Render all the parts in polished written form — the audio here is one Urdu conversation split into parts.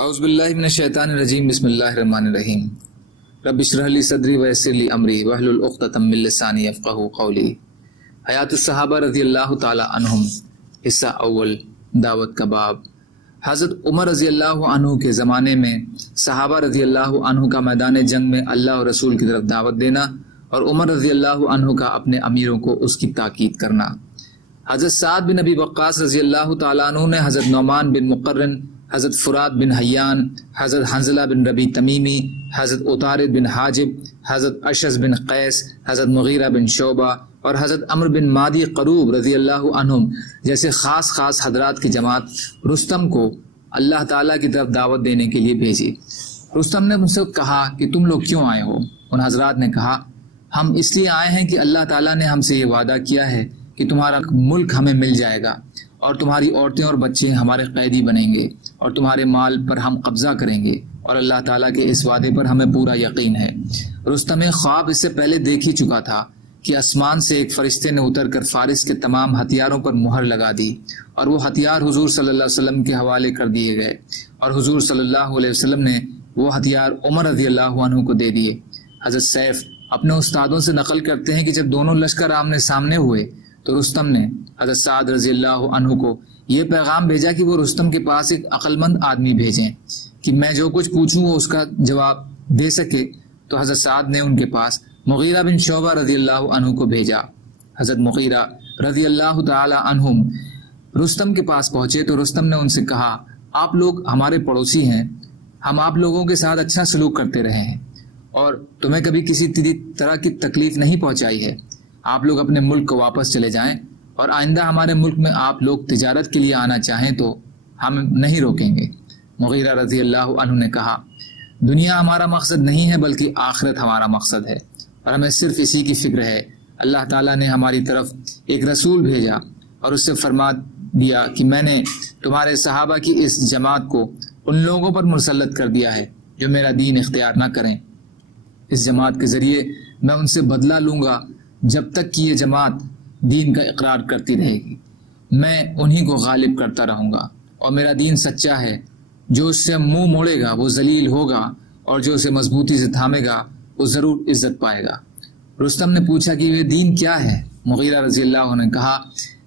اعوذ باللہ من الشیطان الرجیم بسم اللہ الرحمن الرحیم رب اشرح لی صدری ویسر لی امری واحلل عقدۃ من لسانی یفقہوا قولی۔ حیات الصحابہ رضی اللہ تعالی عنہم، حصہ اول، دعوت کا باب۔ حضرت عمر رضی اللہ عنہ کے زمانے میں صحابہ رضی اللہ عنہ کا میدان جنگ میں اللہ اور رسول کی طرف دعوت دینا اور عمر رضی اللہ عنہ کا اپنے امیروں کو اس کی تاکید کرنا۔ حضرت سعد بن ابی وقاص رضی اللہ تعالیٰ عنہ نے حضرت نعمان بن مقرن، حضرت فرات بن حیان، حضرت حنظلہ بن ربی تمیمی، حضرت عطارد بن حاجب، حضرت اشعث بن قیس، حضرت مغیرہ بن شعبہ اور حضرت عمرو بن مادی قروب رضی اللہ عنہم جیسے خاص حضرات کی جماعت رستم کو اللہ تعالیٰ کی طرف دعوت دینے کے لیے بھیجی۔ رستم نے ان سے کہا کہ تم لوگ کیوں آئے ہو؟ ان حضرات نے کہا ہم اس لیے آئے ہیں کہ اللہ تعالیٰ نے ہم سے یہ وعدہ کیا ہے کہ تمہارا ملک ہمیں مل جائے گا اور تمہاری عورتیں اور بچے ہمارے قیدی بنیں گے اور تمہارے مال پر ہم قبضہ کریں گے، اور اللہ تعالیٰ کے اس وعدے پر ہمیں پورا یقین ہے۔ رستم خواب اس سے پہلے دیکھ ہی چکا تھا کہ آسمان سے ایک فرشتے نے اتر کر فارس کے تمام ہتھیاروں پر مہر لگا دی اور وہ ہتھیار حضور صلی اللہ علیہ وسلم کے حوالے کر دیے گئے، اور حضور صلی اللہ علیہ وسلم نے وہ ہتھیار عمر رضی اللہ عنہ کو دے دیے۔ حضرت سیف اپنے استادوں سے نقل کرتے ہیں کہ جب دونوں لشکر آمنے سامنے ہوئے تو رستم نے حضرت سعد رضی اللہ عنہ کو یہ پیغام بھیجا کہ وہ رستم کے پاس ایک عقل مند آدمی بھیجیں کہ میں جو کچھ پوچھوں وہ اس کا جواب دے سکے، تو حضرت سعد نے ان کے پاس مغیرہ بن شعبہ رضی اللہ عنہ کو بھیجا۔ حضرت مغیرہ رضی اللہ تعالی عنہم رستم کے پاس پہنچے تو رستم نے ان سے کہا آپ لوگ ہمارے پڑوسی ہیں، ہم آپ لوگوں کے ساتھ اچھا سلوک کرتے رہے ہیں اور تمہیں کبھی کسی طرح کی تکلیف نہیں پہنچائی ہے، آپ لوگ اپنے ملک کو واپس چلے جائیں اور آئندہ ہمارے ملک میں آپ لوگ تجارت کے لیے آنا چاہیں تو ہم نہیں روکیں گے۔ مغیرہ رضی اللہ عنہ نے کہا دنیا ہمارا مقصد نہیں ہے بلکہ آخرت ہمارا مقصد ہے اور ہمیں صرف اسی کی فکر ہے۔ اللہ تعالیٰ نے ہماری طرف ایک رسول بھیجا اور اس سے فرما دیا کہ میں نے تمہارے صحابہ کی اس جماعت کو ان لوگوں پر مسلط کر دیا ہے جو میرا دین اختیار نہ کریں۔ اس جماعت کے ذریعے میں ان سے بدلہ لوں گا جب تک کہ یہ جماعت دین کا اقرار کرتی رہے گی، میں انہی کو غالب کرتا رہوں گا، اور میرا دین سچا ہے، جو اس سے منہ موڑے گا وہ ذلیل ہوگا اور جو اسے مضبوطی سے تھامے گا وہ ضرور عزت پائے گا۔ رستم نے پوچھا کہ یہ دین کیا ہے؟ مغیرہ رضی اللہ عنہ نے کہا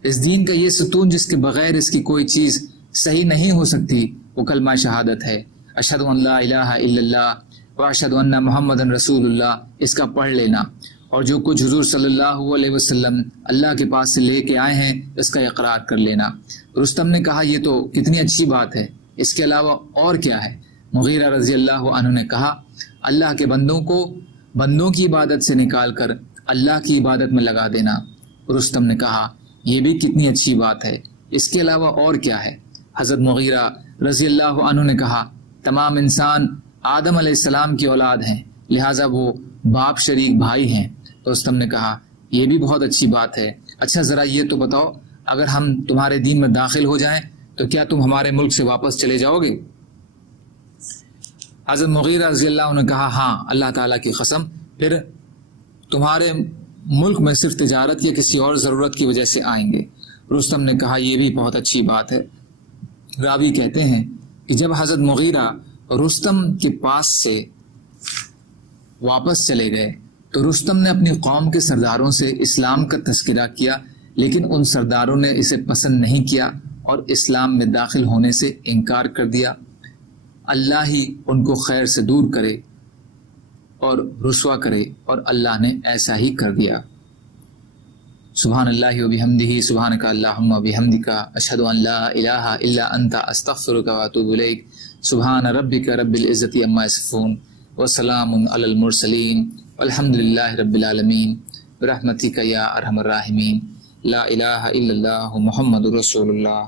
اس دین کا یہ ستون جس کے بغیر اس کی کوئی چیز صحیح نہیں ہو سکتی وہ کلمہ شہادت ہے، اشہد ان لا الہ الا اللہ واشہد ان محمد رسول اللہ، اس کا پڑھ لینا اور جو کچھ حضور صلی اللہ علیہ وسلم اللہ کے پاس سے لے کے آئے ہیں اس کا اقرار کر لینا۔ رستم نے کہا یہ تو کتنی اچھی بات ہے، اس کے علاوہ اور کیا ہے؟ مغیرہ رضی اللہ عنہ نے کہا اللہ کے بندوں کی عبادت سے نکال کر اللہ کی عبادت میں لگا دینا۔ رستم نے کہا یہ بھی کتنی اچھی بات ہے، اس کے علاوہ اور کیا ہے؟ حضرت مغیرہ رضی اللہ عنہ نے کہا تمام انسان آدم علیہ السلام کی اولاد ہیں، لہٰذا وہ باپ شریک بھائی ہیں۔ رستم نے کہا یہ بھی بہت اچھی بات ہے، اچھا ذرا یہ تو بتاؤ اگر ہم تمہارے دین میں داخل ہو جائیں تو کیا تم ہمارے ملک سے واپس چلے جاؤ گے؟ حضرت مغیرہ رضی اللہ عنہ نے کہا ہاں اللہ تعالیٰ کی قسم، پھر تمہارے ملک میں صرف تجارت یا کسی اور ضرورت کی وجہ سے آئیں گے۔ رستم نے کہا یہ بھی بہت اچھی بات ہے۔ راوی کہتے ہیں کہ جب حضرت مغیرہ رستم کے پاس سے واپس چلے گئے تو رستم نے اپنی قوم کے سرداروں سے اسلام کا تذکرہ کیا، لیکن ان سرداروں نے اسے پسند نہیں کیا اور اسلام میں داخل ہونے سے انکار کر دیا۔ اللہ ہی ان کو خیر سے دور کرے اور رسوا کرے، اور اللہ نے ایسا ہی کر دیا۔ سبحان اللہ و بحمدہ، سبحانک اللہم و بحمدک، اشہد ان لا الہ الا انت، استغفرک و اتوب الیک۔ سبحان ربک رب العزت عما یصفون وسلام علی المرسلین والحمد للہ رب العالمین برحمتک یا ارحم الراحمین، لا الہ الا اللہ محمد رسول اللہ۔